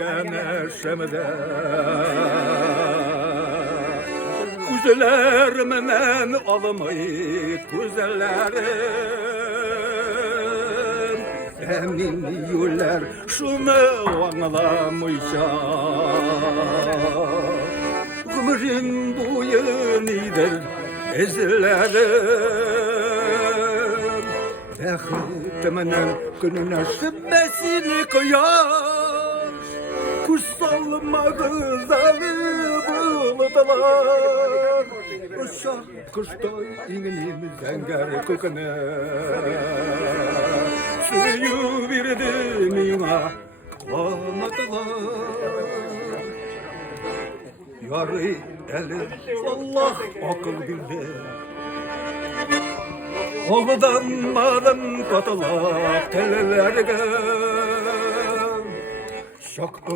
Neşemde güzellerimden alamayıp güzellerim emin yüller şunu anlamayacak ömrün boyunidir ezlerim Bektiminin gününe şüphesini koyar Kutsal mağazalı buldular Uşak kuştoy inginim zenger kukune Suyu verdi mina kulamadılar Yarı eli Allah akıl bilir Oğludan malım katılak tellerge Şok